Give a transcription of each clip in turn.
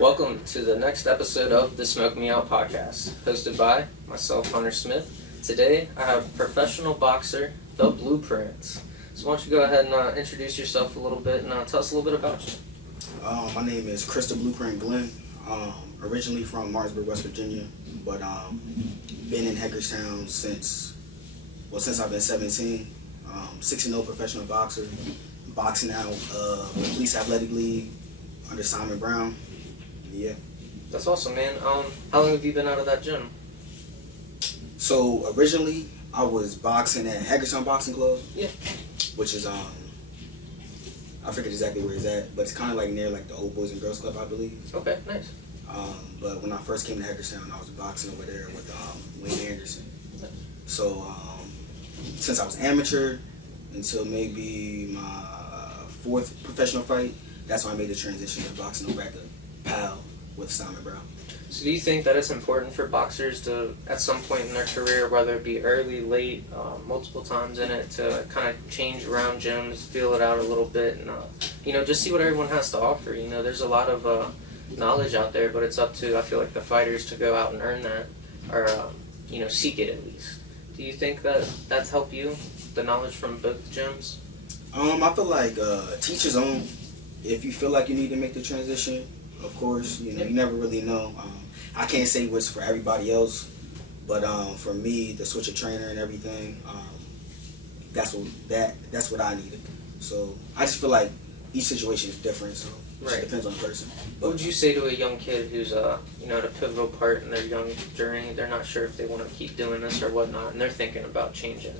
Welcome to the next episode of the Smoke Me Out podcast, hosted by myself, Hunter Smith. Today, I have professional boxer, The Blueprints. So why don't you go ahead and introduce yourself a little bit and tell us a little bit about you. My name is Chris the Blueprint Glenn. Originally from Martinsburg, West Virginia, but been in Hagerstown since I've been 17. 6-0 professional boxer. Boxing out Police Athletic League under Simon Brown. Yeah. That's awesome, man. How long have you been out of that gym? So originally I was boxing at Hagerstown Boxing Club. Yeah. Which is I forget exactly where it's at, but it's kind of like near like the Old Boys and Girls Club, I believe. Okay, nice. But when I first came to Hagerstown, I was boxing over there with Wayne Anderson. Nice. So since I was amateur until maybe my fourth professional fight, that's when I made the transition to boxing over at the PAL with Simon Brown. So do you think that it's important for boxers to, at some point in their career, whether it be early, late, multiple times in it, to kind of change around gyms, feel it out a little bit, and just see what everyone has to offer? There's a lot of knowledge out there, but it's up to, I feel like, the fighters to go out and earn that, or seek it at least. Do you think that that's helped you, the knowledge from both gyms? I feel like teach his own. If you feel like you need to make the transition, of course, you never really know. I can't say what's for everybody else, but for me, the switch of trainer and everything, that's what I needed. So I just feel like each situation is different, so it just depends on the person. What would you say to a young kid who's at a pivotal part in their young journey? They're not sure if they want to keep doing this or whatnot, and they're thinking about changing.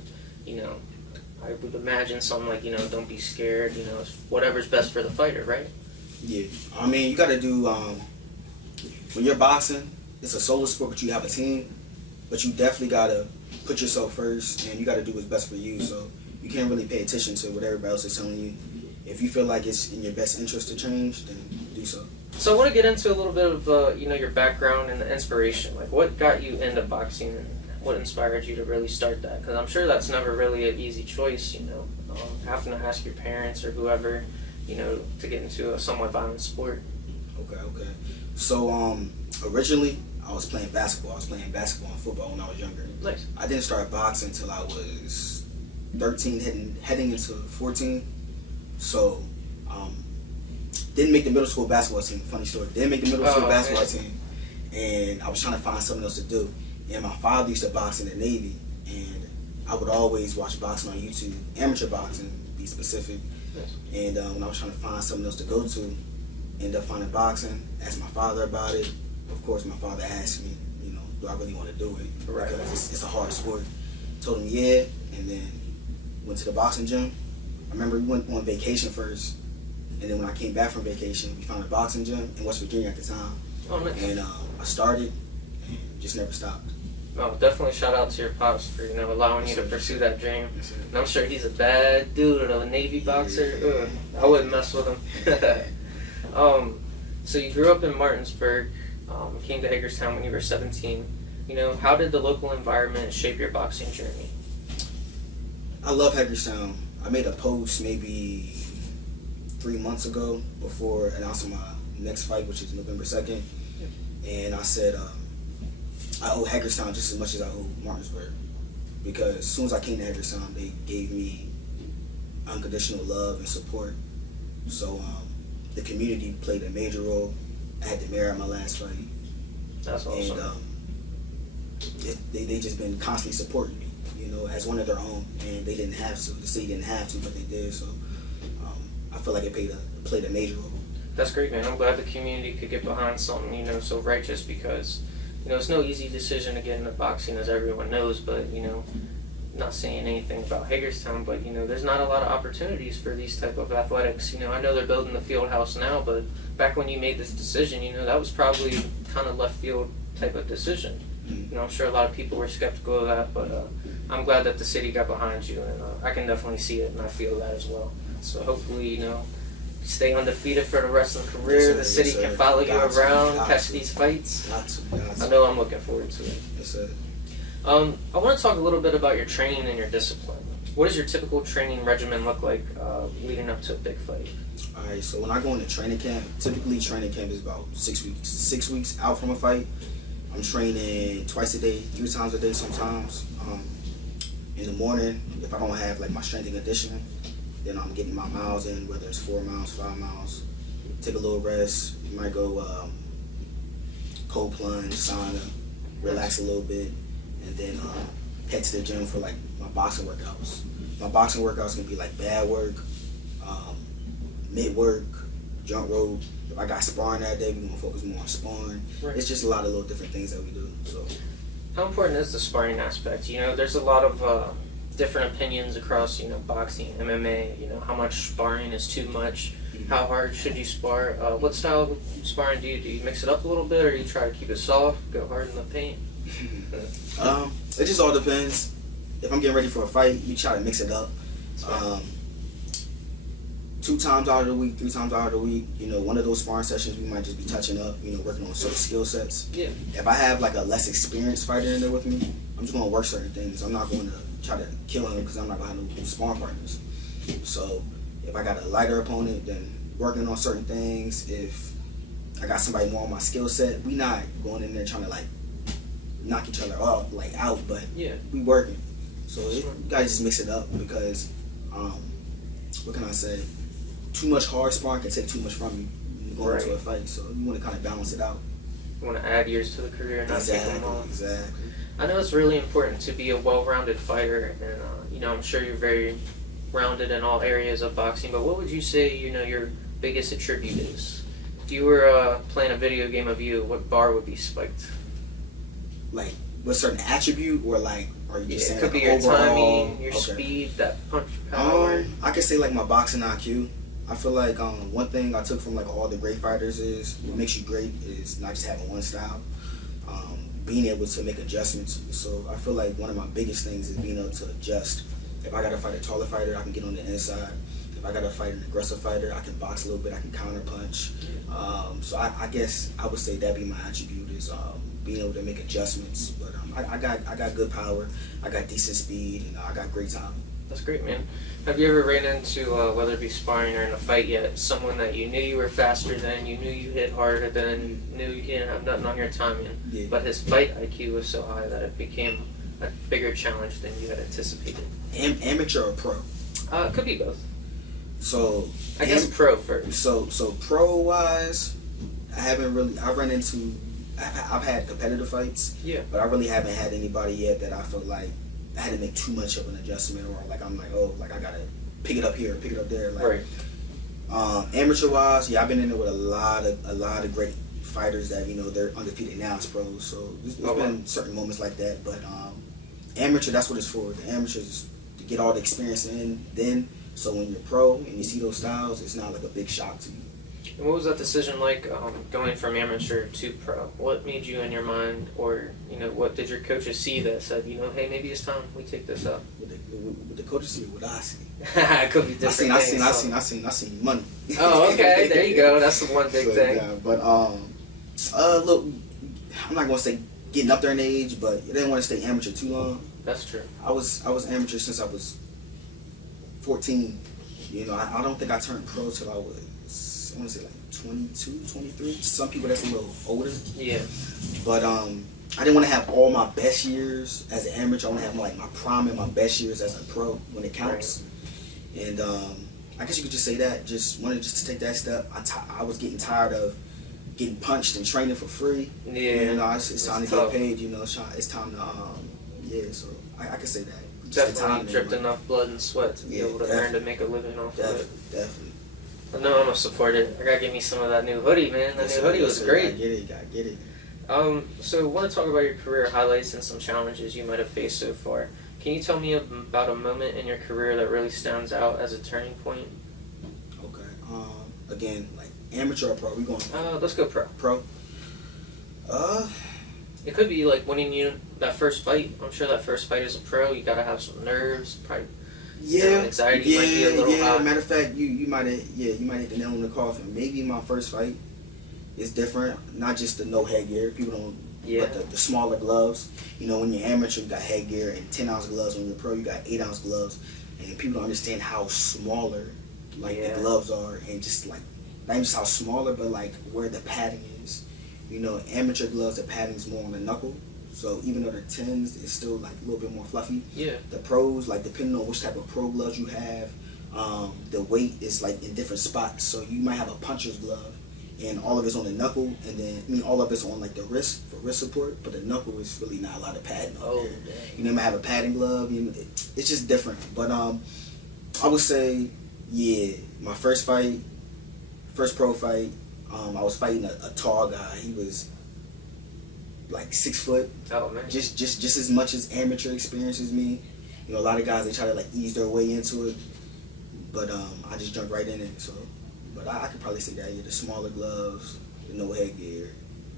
I would imagine something like, don't be scared. It's whatever's best for the fighter, right? Yeah, I mean, you got to do, when you're boxing, it's a solo sport, but you have a team, but you definitely got to put yourself first, and you got to do what's best for you, so you can't really pay attention to what everybody else is telling you. If you feel like it's in your best interest to change, then do so. So I want to get into a little bit of, your background and the inspiration. Like, what got you into boxing, and what inspired you to really start that? Because I'm sure that's never really an easy choice, having to ask your parents or whoever, to get into a somewhat violent sport. Okay. So, originally, I was playing basketball. I was playing basketball and football when I was younger. Nice. I didn't start boxing until I was 13, heading into 14. So, didn't make the middle school basketball team. Funny story. Didn't make the middle school basketball team. And I was trying to find something else to do. And my father used to box in the Navy. And I would always watch boxing on YouTube. Amateur boxing, to be specific. Nice. And when I was trying to find something else to go to, ended up finding boxing. Asked my father about it. Of course, my father asked me, do I really want to do it? Right. Because it's a hard sport. Told him yeah, and then went to the boxing gym. I remember we went on vacation first, and then when I came back from vacation, we found a boxing gym in West Virginia at the time. Oh, nice. And I started, and just never stopped. Oh, definitely shout out to your pops for allowing you to pursue that dream. And I'm sure he's a bad dude, a Navy boxer. Yeah. I wouldn't mess with him. So you grew up in Martinsburg, came to Hagerstown when you were 17. How did the local environment shape your boxing journey? I love Hagerstown. I made a post maybe 3 months ago before announcing my next fight, which is November 2nd. And I said I owe Hagerstown just as much as I owe Martinsburg. Because as soon as I came to Hagerstown, they gave me unconditional love and support. So the community played a major role. I had the mayor at my last fight. That's awesome. And they just been constantly supporting me, as one of their own. And they didn't have to. The city didn't have to, but they did. So I feel like it played a major role. That's great, man. I'm glad the community could get behind something, so righteous, because, it's no easy decision to get into boxing, as everyone knows, but, not saying anything about Hagerstown, but, there's not a lot of opportunities for these type of athletics. I know they're building the field house now, but back when you made this decision, that was probably kind of left field type of decision. I'm sure a lot of people were skeptical of that, but I'm glad that the city got behind you, and I can definitely see it, and I feel that as well. So hopefully, stay undefeated for the rest of the career. Yes, sir. The city can follow you around, catch these fights. Got to. I know I'm looking forward to it. Yes, sir. I want to talk a little bit about your training and your discipline. What does your typical training regimen look like leading up to a big fight? All right, so when I go into training camp, typically training camp is about 6 weeks. 6 weeks out from a fight, I'm training twice a day, 3 times a day sometimes. In the morning, if I don't have like my strength and conditioning, then I'm getting my miles in, whether it's 4 miles, 5 miles. Take a little rest. You might go cold plunge, sauna, relax a little bit, and then head to the gym for like my boxing workouts. My boxing workouts can be like bad work, mid work, jump rope. If I got sparring that day, we're gonna focus more on sparring. Right. It's just a lot of little different things that we do. So, how important is the sparring aspect? You know, there's a lot of different opinions across, you know, boxing, MMA. You know, how much sparring is too much. How hard should you spar? What style of sparring do you do? You mix it up a little bit, or you try to keep it soft, go hard in the paint? It just all depends. If I'm getting ready for a fight, we try to mix it up. 2 times out of the week, 3 times out of the week, you know, one of those sparring sessions we might just be touching up, you know, working on certain skill sets. Yeah. If I have like a less experienced fighter in there with me, I'm just going to work certain things. I'm not going to try to kill him because I'm not going to have no sparring partners. So if I got a lighter opponent, then working on certain things. If I got somebody more on my skill set, we not going in there trying to like knock each other off, like out, but Yeah. we working. So you gotta just mix it up because, what can I say? Too much hard sparring can take too much from you going into a fight. So you want to kind of balance it out. You want to add years to the career, not take them off. Exactly. I know it's really important to be a well-rounded fighter, and you know, I'm sure you're very rounded in all areas of boxing. But what would you say, you know, your biggest attribute is? If you were playing a video game of you, what bar would be spiked? Like, what certain attribute, or like, are you just saying it could like be your overall? timing, your speed, that punch power. I could say like my boxing IQ. I feel like one thing I took from like all the great fighters is what makes you great is not just having one style, being able to make adjustments. So I feel like one of my biggest things is being able to adjust. If I got to fight a taller fighter, I can get on the inside. If I got to fight an aggressive fighter, I can box a little bit, I can counter punch. So I guess I would say that'd be my attribute is being able to make adjustments. But I got good power, I got decent speed, and I got great time. That's great, man. Have you ever ran into, whether it be sparring or in a fight yet, someone that you knew you were faster than, you knew you hit harder than, you knew you didn't have nothing on your timing, but his fight IQ was so high that it became a bigger challenge than you had anticipated? Amateur or pro? It could be both. So I guess pro first. So pro wise, I've had competitive fights. Yeah. But I really haven't had anybody yet that I feel like I had to make too much of an adjustment, or like I'm like, oh, like I gotta pick it up here, pick it up there. Like, right. Amateur wise, yeah, I've been in there with a lot of great fighters that, you know, they're undefeated now as pros. So there's been certain moments like that. But amateur, that's what it's for. The amateurs is to get all the experience in then. So when you're pro and you see those styles, it's not like a big shock to you. And what was that decision like, going from amateur to pro? What made you in your mind, or, you know, what did your coaches see that said, you know, hey, maybe it's time we take this up? What the coaches see, what I see. It could be different. I seen money. Oh, okay, there you go. That's the one big thing. Yeah, but look, I'm not gonna say getting up there in age, but I didn't want to stay amateur too long. That's true. I was amateur since I was 14. You know, I don't think I turned pro till I was, I want to say like 22, 23. Some people that's a little older. Yeah. But I didn't want to have all my best years as an amateur. I want to have like my prime and my best years as a pro when it counts. Right. And I guess you could just say that. Just wanted to take that step. I was getting tired of getting punched and training for free. Yeah. You know, it's time to get paid. You know, it's time to So I could say that. Definitely dripped enough blood and sweat to be able to earn to make a living off of it. Definitely. But no, I'm gonna support it. I gotta give me some of that new hoodie, man. That new hoodie was great. Gotta get it. So I want to talk about your career highlights and some challenges you might have faced so far. Can you tell me about a moment in your career that really stands out as a turning point? Okay. Again, like amateur or pro? We going? Let's go pro. Pro. It could be like winning that first fight. I'm sure that first fight as a pro, you gotta have some nerves, probably. Anxiety might be a little high. Matter of fact, you might hit the nail in the coffin. Maybe my first fight is different. Not just the no headgear. People don't. Yeah. But the smaller gloves. You know, when you're amateur, you got headgear and 10-ounce gloves. When you're pro, you got 8-ounce gloves. and people don't understand how smaller like Yeah. the gloves are, and just like not even just how smaller, but like where the padding is. You know, amateur gloves, the padding is more on the knuckle. So even though they're 10s, it's still like a little bit more fluffy. Yeah. The pros, like depending on which type of pro gloves you have, the weight is like in different spots. So you might have a puncher's glove, and all of it's on the knuckle, and then all of it's on like the wrist for wrist support. But the knuckle is really not a lot of padding on there. Dang. You know, you might have a padding glove. You know, it's just different. But I would say, yeah, my first pro fight, I was fighting a tall guy. He was like 6 foot. Oh man. Just as much as amateur experience as me. You know, a lot of guys, they try to like ease their way into it, but I just jumped right in it. So, but I could probably say that, yeah, the smaller gloves, the no headgear,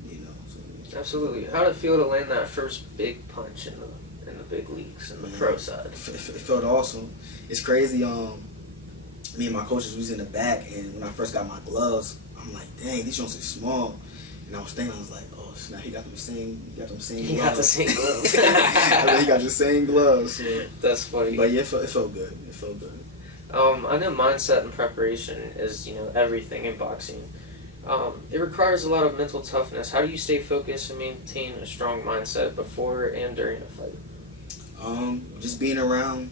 you know. So. Absolutely. How did it feel to land that first big punch in the big leagues in the pro side? It felt awesome. It's crazy. Me and my coaches was in the back, and when I first got my gloves, I'm like, dang, these joints are small. And I was thinking, I was like, oh snap, he got the same gloves. He got the same gloves. He got the same gloves. So. That's funny. But yeah, it felt good. It felt good. I know mindset and preparation is, everything in boxing. It requires a lot of mental toughness. How do you stay focused and maintain a strong mindset before and during a fight? Just being around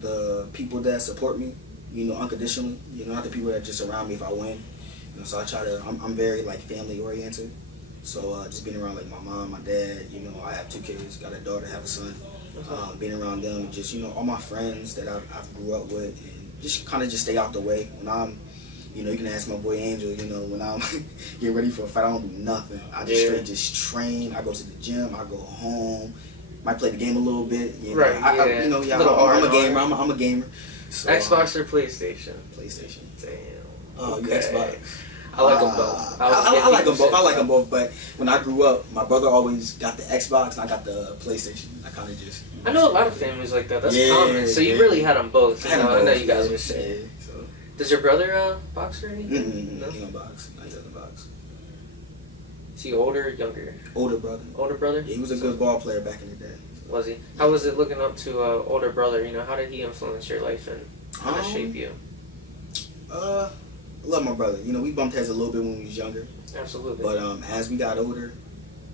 the people that support me, unconditionally. Not the people that are just around me if I win. So I try to. I'm very like family oriented. So just being around like my mom, my dad. I have 2 kids, got a daughter, have a son. Being around them, and just all my friends that I've grew up with, and just kind of just stay out the way. When I'm, you can ask my boy Angel. When I'm getting ready for a fight, I don't do nothing. I just straight just train. I go to the gym. I go home. Might play the game a little bit. Right. I'm a gamer. I'm a gamer. So, Xbox or PlayStation? PlayStation. Damn. Oh, okay. Xbox. I like them both. I like them both. I like them both. But when I grew up, my brother always got the Xbox, and I got the PlayStation. I kind of just. I know a lot of families like that. That's common. So you really had them both. I know you guys were saying. Yeah, so. Does your brother box or anything? No, he don't box. No, he doesn't box. Is he older or younger? Older brother. Older brother? Yeah, he was a good ball player back in the day. Was he? How was it looking up to older brother? How did he influence your life and how did shape you? I love my brother. We bumped heads a little bit when we was younger. Absolutely. But as we got older,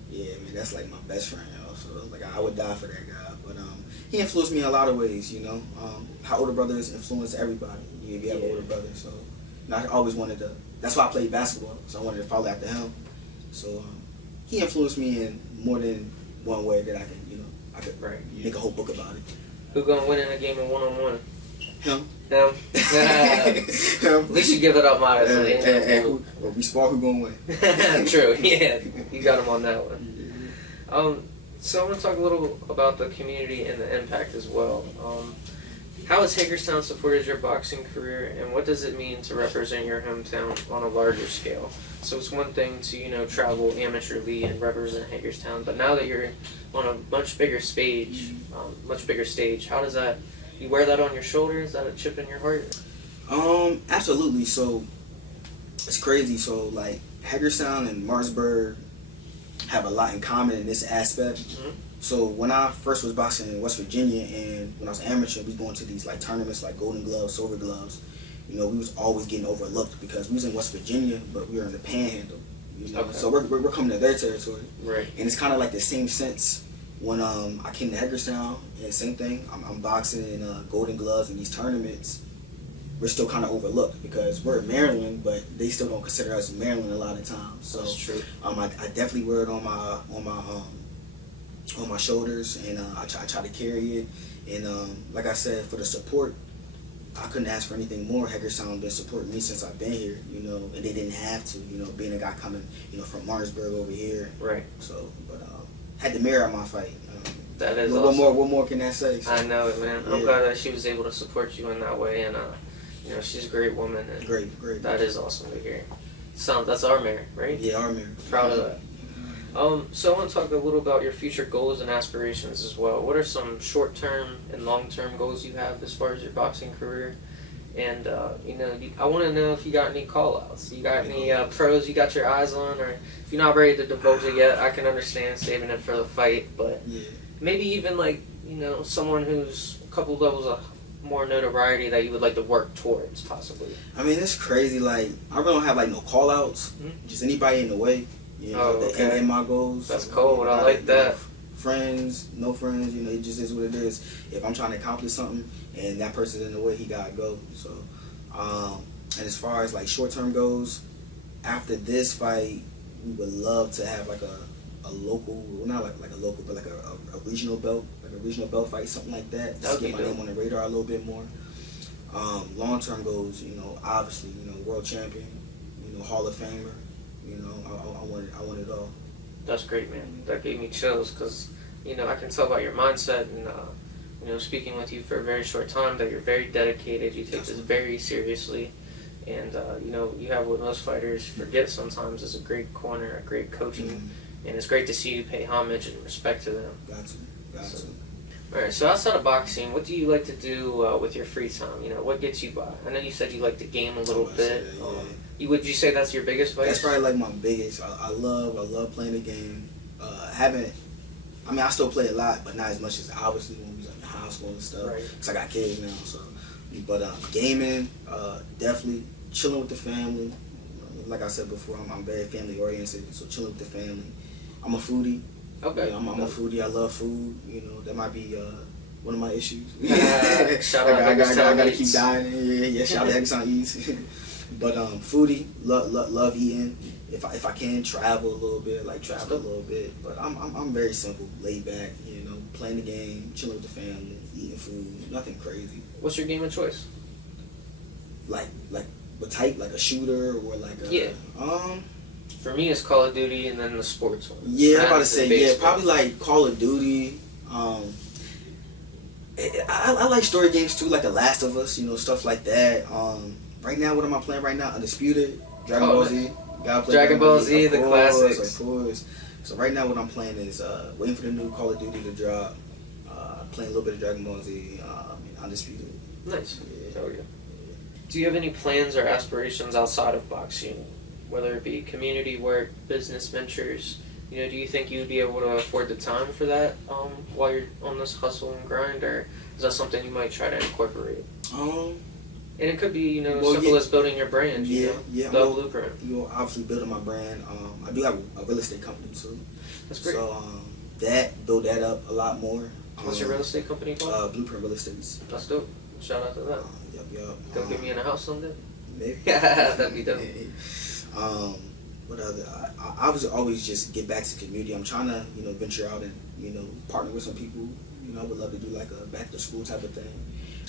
yeah, man, that's like my best friend, So like I would die for that guy. But he influenced me in a lot of ways, How older brothers influence everybody. If you have an older brother, so I always wanted to. That's why I played basketball, so I wanted to follow after him. So he influenced me in more than one way that I could, I could make a whole book about it. Who gonna win in a game of 1-on-1? Him. Him. Him. At least you give it up modestly. And we spar who gonna win. True. Yeah, you got him on that one. So I want to talk a little about the community and the impact as well. How has Hagerstown supported your boxing career, and what does it mean to represent your hometown on a larger scale? So it's one thing to travel amateurly and represent Hagerstown, but now that you're on a much bigger stage, how does that? You wear that on your shoulder? Is that a chip in your heart? Absolutely. So it's crazy. So like Hagerstown and Martinsburg have a lot in common in this aspect. Mm-hmm. So when I first was boxing in West Virginia, and when I was amateur, we going to these like tournaments like Golden Gloves, Silver Gloves. We was always getting overlooked because we was in West Virginia, but we were in the Panhandle. Okay. So we're coming to their territory. Right. And it's kind of like the same sense when I came to Hagerstown, and same thing. I'm boxing in Golden Gloves in these tournaments. We're still kind of overlooked because we're in Maryland, but they still don't consider us Maryland a lot of times. So that's true. I definitely wear it on my shoulders, and I try to carry it. And like I said, for the support, I couldn't ask for anything more. Hagerstown been supporting me since I've been here, and they didn't have to, being a guy coming, from Martinsburg over here. Right. So, but had to mirror my fight. That is what awesome. What more can I say? So, I know it, man. I'm glad that she was able to support you in that way, and she's a great woman. And great. That is awesome to hear. That's our mayor, right? Yeah, our mayor. Proud of that. So I want to talk a little about your future goals and aspirations as well. What are some short-term and long-term goals you have as far as your boxing career? And, I want to know if you got any call-outs. You got any pros you got your eyes on? Or if you're not ready to divulge it yet, I can understand saving it for the fight. But maybe even, someone who's a couple levels more notoriety that you would like to work towards, possibly? I mean, it's crazy. Like, I really don't have like no call outs. Just anybody in the way. You know, okay. in my goals. That's cold. I like that. Friends, no friends. You know, it just is what it is. If I'm trying to accomplish something and that person's in the way, he gotta go. So, and as far as like short term goes, after this fight, we would love to have like a local, well, not like a local, but like a regional belt, like a regional belt fight, something like that. Just get my name on the radar a little bit more. Long term goals, you know, obviously, you know, world champion, you know, Hall of Famer. You know, I want it all. That's great, man. That gave me chills because, you know, I can tell by your mindset and, you know, speaking with you for a very short time that you're very dedicated. You take this very seriously. And, you know, you have what most fighters forget sometimes is a great corner, a great coaching. And it's great to see you pay homage and respect to them. Got to. All right, so outside of boxing, what do you like to do with your free time? You know, what gets you by? I know you said you like to game a little bit. Would you say that's your biggest vice? That's probably like my biggest. I love playing the game. I still play a lot, but not as much as obviously when we was like in high school and stuff. Right. Cause I got kids now, so. But gaming, definitely chilling with the family. Like I said before, I'm very family oriented, so chilling with the family. I'm a foodie. Okay. You know, I'm a foodie. I love food. You know, that might be one of my issues. Shout out I gotta keep dying. Yeah. Shout out to Hagerstown Eats. But foodie, love eating. If I can travel a little bit, But I'm very simple, laid back. You know, playing the game, chilling with the family, eating food, nothing crazy. What's your game of choice? Like what type? Like a shooter or like a For me, it's Call of Duty and then the sports one. Yeah, I'm about to say probably like Call of Duty. I like story games too, like The Last of Us, you know, stuff like that. Right now, what am I playing right now? Undefeated, Dragon Ball Z. Gotta play Dragon Ball Z, the classics. Of course. So right now, what I'm playing is waiting for the new Call of Duty to drop. Playing a little bit of Dragon Ball Z, and Undisputed. Nice. Yeah. Do you have any plans or aspirations outside of boxing, whether it be community work, business ventures? You know, do you think you'd be able to afford the time for that while you're on this hustle and grind, or is that something you might try to incorporate? And it could be, you know, simple as building your brand. You know, the blueprint. You know, obviously building my brand. I do have a real estate company too. That's great. So build that up a lot more. What's your real estate company called? Blueprint Real Estates. That's dope. Shout out to that. Yep. Go get me in a house someday. Maybe. That'd be dope. What other? I was always just get back to the community. I'm trying to, you know, venture out and, you know, partner with some people. You know, I would love to do like a back to school type of thing.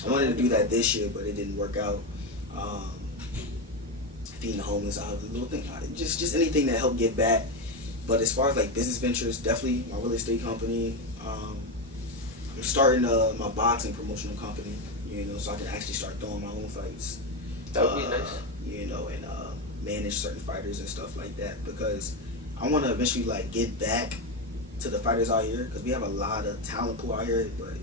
I wanted to do that this year, but it didn't work out. Feeding the homeless, I was a little thing. Just anything that helped give back. But as far as like business ventures, definitely my real estate company. I'm starting my boxing promotional company, you know, so I can actually start throwing my own fights. That would be nice. You know, and manage certain fighters and stuff like that, because I want to eventually like get back to the fighters out here, because we have a lot of talent pool out here, but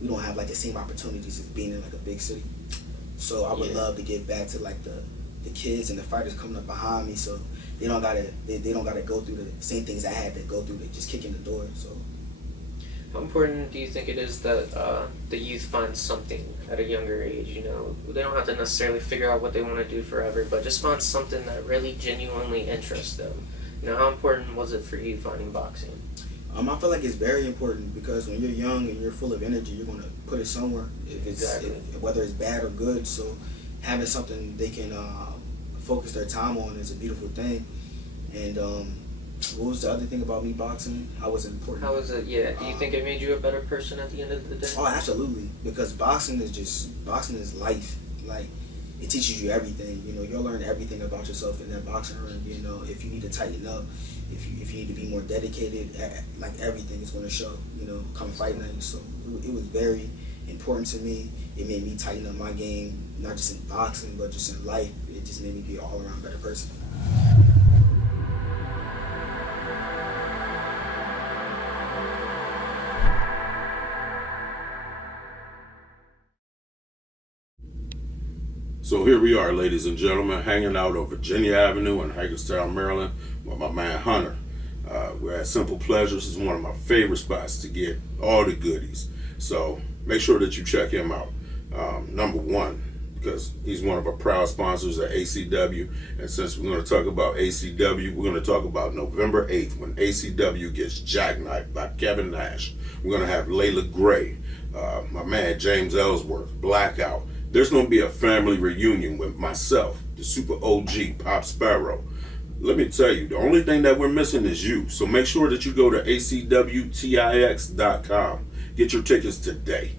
we don't have like the same opportunities as being in like a big city. So I would love to get back to like the kids and the fighters coming up behind me, so they don't gotta go through the same things I had to go through to just kick in the door. So how important do you think it is that the youth find something at a younger age? You know, they don't have to necessarily figure out what they want to do forever, but just find something that really genuinely interests them. You know, how important was it for you finding boxing? I feel like it's very important, because when you're young and you're full of energy, you're going to put it somewhere, whether it's bad or good. So having something they can focus their time on is a beautiful thing. And what was the other thing about me boxing? How was it important? How was it? Yeah. Do you think it made you a better person at the end of the day? Oh, absolutely. Because boxing is life. Like, it teaches you everything. You know, you'll learn everything about yourself in that boxing ring. You know, if you need to tighten up, if you need to be more dedicated, like everything is going to show. You know, come fight night. So it was very important to me. It made me tighten up my game, not just in boxing, but just in life. It just made me be an all-around better person. So here we are, ladies and gentlemen, hanging out on Virginia Avenue in Hagerstown, Maryland, with my man Hunter. We're at Simple Pleasures. It's one of my favorite spots to get all the goodies. So make sure that you check him out. Number one, because he's one of our proud sponsors of ACW. And since we're going to talk about ACW, we're going to talk about November 8th when ACW gets jackknifed by Kevin Nash. We're going to have Layla Gray, my man James Ellsworth, Blackout. There's going to be a family reunion with myself, the super OG Pop Sparrow. Let me tell you, the only thing that we're missing is you. So make sure that you go to acwtix.com. Get your tickets today.